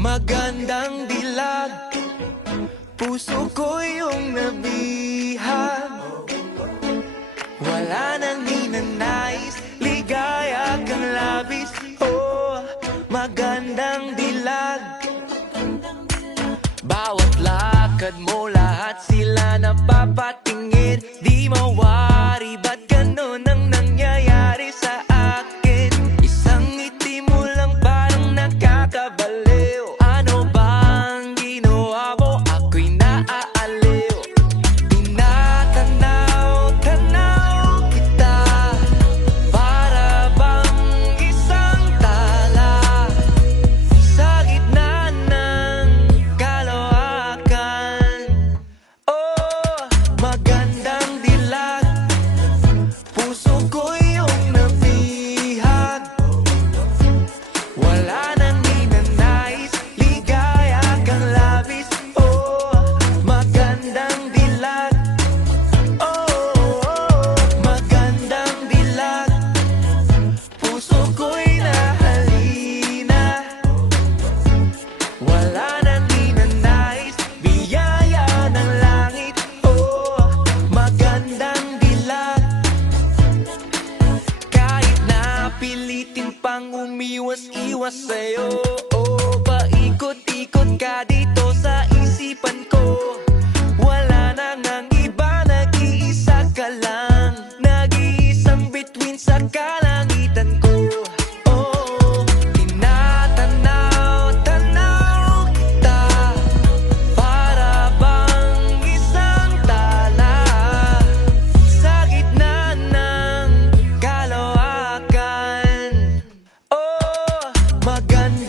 Magandang dilag, puso ko yung nabihag. Wala nang ninanais, ligaya kang labis. Oh, magandang dilag. Bawat lakad mo, lahat sila napapatingin. Di mawari, ba't ganun ang nangyayari sa akin? Isang ngiti mo lang parang nakakabaliw. Ano bang ginawa mo? Ako'y naaaliw. Tinatanaw-tanaw kita, para bang isang tala sa gitna ng kalawakan. Oh, magandang dilag, puso ko yung nabihag. Wala nang ninanais, ligaya kang labis. Oh, magandang dilag. Oh, magandang dilag, puso ko'y nahalina. Wala nang ninanais, biyaya ng langit. Oh, magandang dilag. Kahit na pilitin pang umiwas-iwas sa'yo, oh, paikot-ikot ka dito sa isipan ko. Wala na ngang iba, nag-iisa ka lang, nag-iisang bituin sa kalangitan ko. Oh, tinatanaw-tanaw kita, para bang isang tala sa gitna ng kalawakan. Oh, maganda